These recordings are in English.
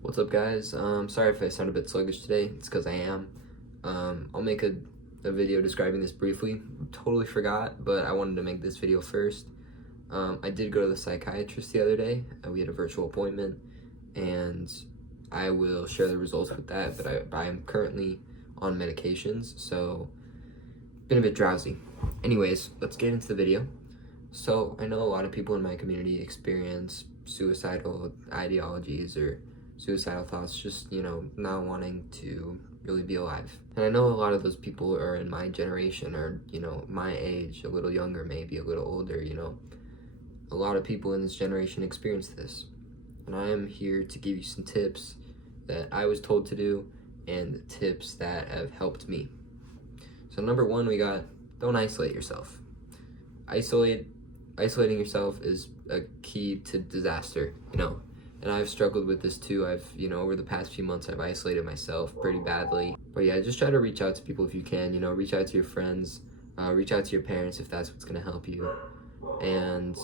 What's up, guys? Sorry if I sound a bit sluggish today. It's because I am. I'll make a video describing this briefly. Totally forgot, but I wanted to make this video first. I did go to the psychiatrist the other day. We had a virtual appointment, and I will share the results with that, but I'm currently on medications, so been a bit drowsy. Anyways, let's get into the video. So I know a lot of people in my community experience suicidal ideologies or suicidal thoughts, just, not wanting to really be alive. And I know a lot of those people are in my generation or, my age, a little younger, maybe a little older, A lot of people in this generation experience this. And I am here to give you some tips that I was told to do and tips that have helped me. So number one, we got, don't isolate yourself. Isolating yourself is a key to disaster, and I've struggled with this too. Over the past few months, I've isolated myself pretty badly. But yeah, just try to reach out to people if you can, reach out to your friends, reach out to your parents if that's what's gonna help you. And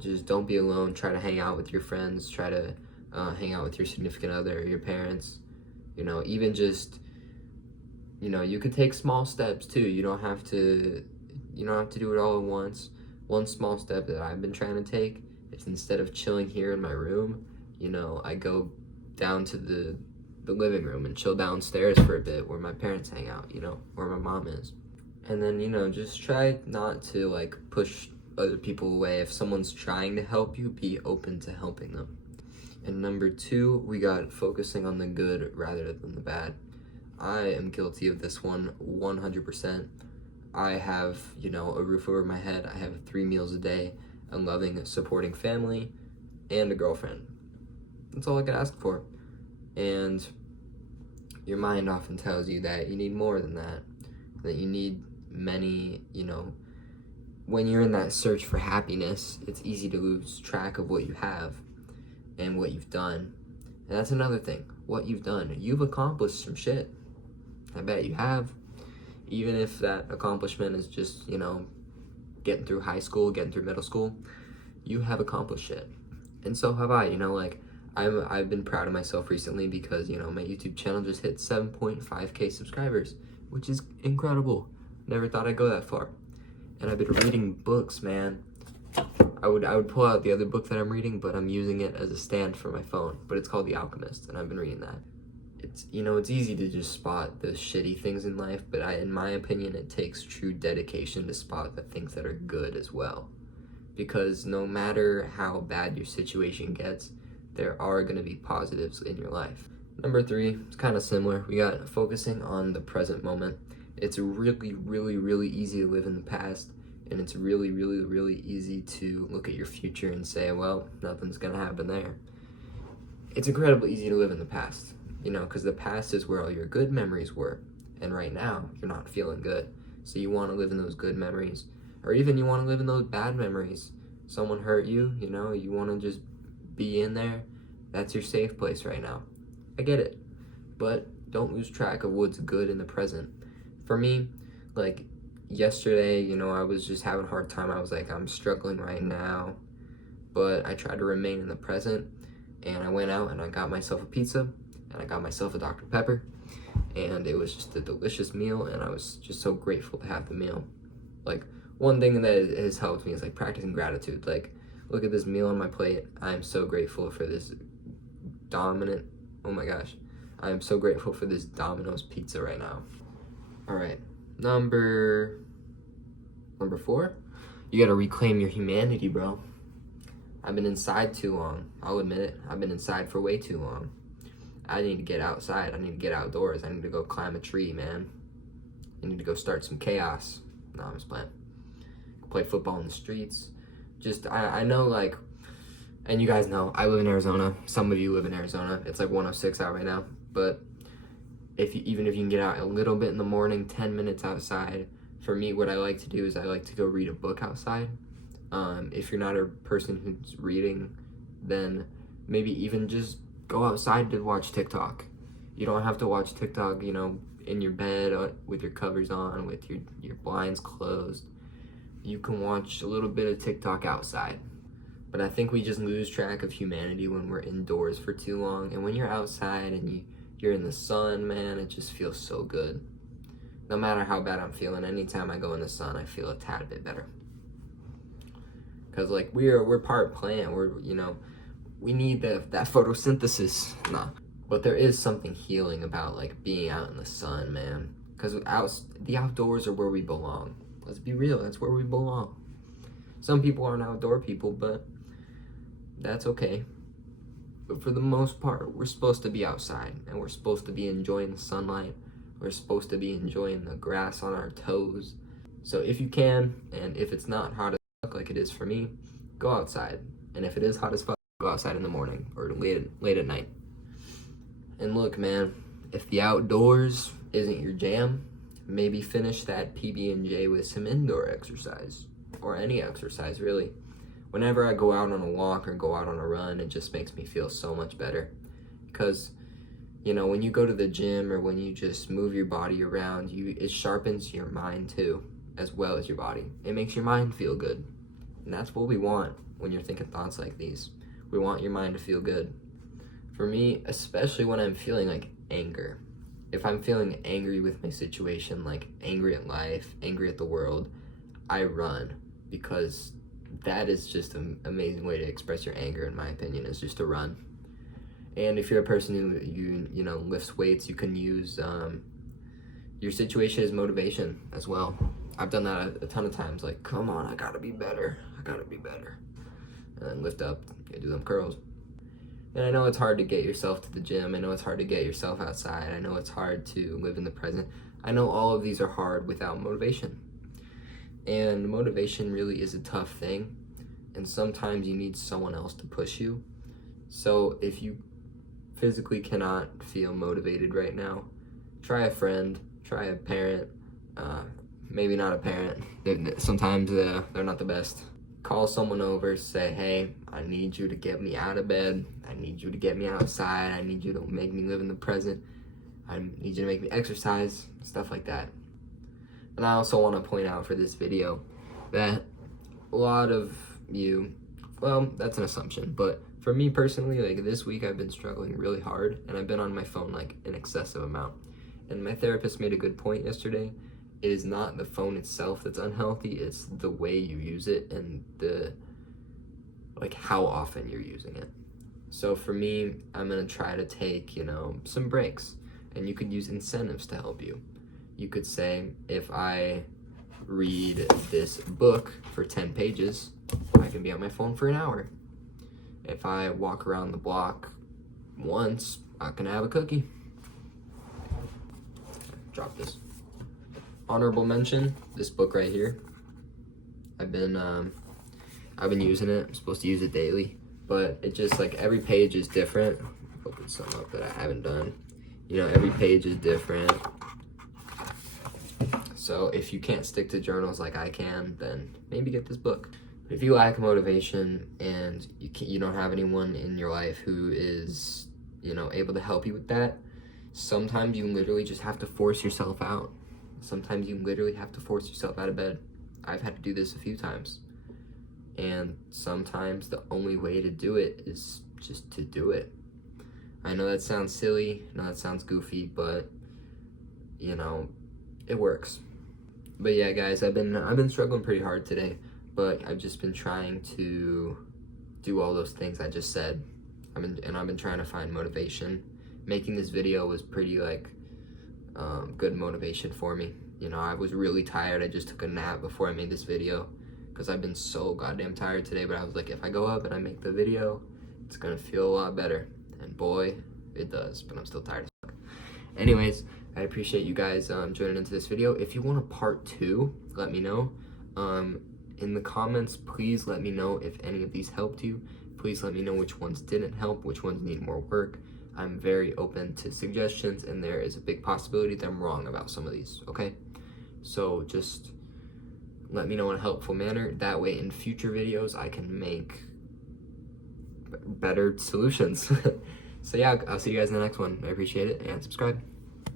just don't be alone. Try to hang out with your friends, try to hang out with your significant other, your parents, even just, you could take small steps too. You don't have to do it all at once. One small step that I've been trying to take is, instead of chilling here in my room, I go down to the living room and chill downstairs for a bit where my parents hang out, where my mom is. And then, just try not to push other people away. If someone's trying to help you, be open to helping them. And number two, we got focusing on the good rather than the bad. I am guilty of this one 100%. I have, a roof over my head. I have 3 meals a day, a loving, supporting family, and a girlfriend. That's all I could ask for. And your mind often tells you that you need more than that you need many, when you're in that search for happiness, it's easy to lose track of what you have and what you've done. And that's another thing, what you've done. You've accomplished some shit. I bet you have. Even if that accomplishment is just, getting through high school, getting through middle school, you have accomplished it. And so have I, I've been proud of myself recently because, my YouTube channel just hit 7.5K subscribers, which is incredible. Never thought I'd go that far. And I've been reading books, man. I would pull out the other book that I'm reading, but I'm using it as a stand for my phone. But it's called The Alchemist, and I've been reading that. It's easy to just spot the shitty things in life, but in my opinion, it takes true dedication to spot the things that are good as well. Because no matter how bad your situation gets, there are going to be positives in your life. Number three, it's kind of similar. We got focusing on the present moment. It's really, really, really easy to live in the past, and it's really, really, really easy to look at your future and say, well, nothing's going to happen there. It's incredibly easy to live in the past. Because the past is where all your good memories were. And right now, you're not feeling good. So you want to live in those good memories. Or even you want to live in those bad memories. Someone hurt you, you want to just be in there. That's your safe place right now. I get it. But don't lose track of what's good in the present. For me, yesterday, I was just having a hard time. I was like, I'm struggling right now. But I tried to remain in the present. And I went out and I got myself a pizza. And I got myself a Dr. Pepper, and it was just a delicious meal, and I was just so grateful to have the meal. One thing that has helped me is practicing gratitude. Look at this meal on my plate. I am so grateful for this oh my gosh, I am so grateful for this Domino's pizza right now. All right, number 4, you gotta reclaim your humanity, bro. I've been inside too long. I'll admit it. I've been inside for way too long. I need to get outside. I need to get outdoors. I need to go climb a tree, man. I need to go start some chaos. No, I'm just playing. Play football in the streets. I know, and you guys know, I live in Arizona. Some of you live in Arizona. It's 106 out right now. But even if you can get out a little bit in the morning, 10 minutes outside, for me, what I like to do is I like to go read a book outside. If you're not a person who's reading, then maybe even just go outside to watch TikTok. You don't have to watch TikTok, in your bed with your covers on, with your blinds closed. You can watch a little bit of TikTok outside. But I think we just lose track of humanity when we're indoors for too long. And when you're outside and you're in the sun, man, it just feels so good. No matter how bad I'm feeling, anytime I go in the sun, I feel a tad bit better. Because like we're part plant. We need that photosynthesis. Nah. But there is something healing about like being out in the sun, man. Because the outdoors are where we belong. Let's be real, that's where we belong. Some people aren't outdoor people, but that's okay. But for the most part, we're supposed to be outside, and we're supposed to be enjoying the sunlight. We're supposed to be enjoying the grass on our toes. So if you can, and if it's not hot as fuck like it is for me, go outside. And if it is hot as fuck, go outside in the morning or late at night. And look, man, if the outdoors isn't your jam, maybe finish that PB&J with some indoor exercise, or any exercise, really. Whenever I go out on a walk or go out on a run, it just makes me feel so much better. Because, when you go to the gym or when you just move your body around, it sharpens your mind too, as well as your body. It makes your mind feel good. And that's what we want when you're thinking thoughts like these. We want your mind to feel good. For me, especially when I'm feeling like anger. If I'm feeling angry with my situation, like angry at life, angry at the world, I run, because that is just an amazing way to express your anger, in my opinion, is just to run. And if you're a person who lifts weights, you can use your situation as motivation as well. I've done that a ton of times. Like, come on, I gotta be better. And then lift up, do them curls. And I know it's hard to get yourself to the gym. I know it's hard to get yourself outside. I know it's hard to live in the present. I know all of these are hard without motivation. And motivation really is a tough thing. And sometimes you need someone else to push you. So if you physically cannot feel motivated right now, try a friend, try a parent, maybe not a parent. Sometimes they're not the best. Call someone over, say, hey, I need you to get me out of bed. I need you to get me outside. I need you to make me live in the present. I need you to make me exercise, stuff like that. And I also want to point out for this video that a lot of you, well, that's an assumption, but for me personally, like this week I've been struggling really hard, and I've been on my phone like an excessive amount. And my therapist made a good point yesterday. It is not the phone itself that's unhealthy, it's the way you use it and how often you're using it. So for me, I'm gonna try to take, some breaks, and you could use incentives to help you. You could say, if I read this book for 10 pages, I can be on my phone for an hour. If I walk around the block once, I can have a cookie. Drop this. Honorable mention, this book right here. I've been using it. I'm supposed to use it daily, but it just every page is different. Open some up that I haven't done. Every page is different. So if you can't stick to journals like I can, then maybe get this book. If you lack motivation and you don't have anyone in your life who is, able to help you with that, sometimes you literally just have to force yourself out. Sometimes you literally have to force yourself out of bed. I've had to do this a few times. And sometimes the only way to do it is just to do it. I know that sounds silly, I know that sounds goofy, but, it works. But yeah, guys, I've been struggling pretty hard today, but I've just been trying to do all those things I just said. I've been trying to find motivation. Making this video was pretty good motivation for me. I was really tired. I just took a nap before I made this video because I've been so goddamn tired today, but I was like, if I go up and I make the video, it's gonna feel a lot better. And boy, it does, but I'm still tired as fuck. Anyways, I appreciate you guys joining into this video. If you want a part 2, let me know. In the comments, please let me know if any of these helped you. Please let me know which ones didn't help, which ones need more work. I'm very open to suggestions, and there is a big possibility that I'm wrong about some of these, okay? So just let me know in a helpful manner. That way in future videos, I can make better solutions. So yeah, I'll see you guys in the next one. I appreciate it, and subscribe.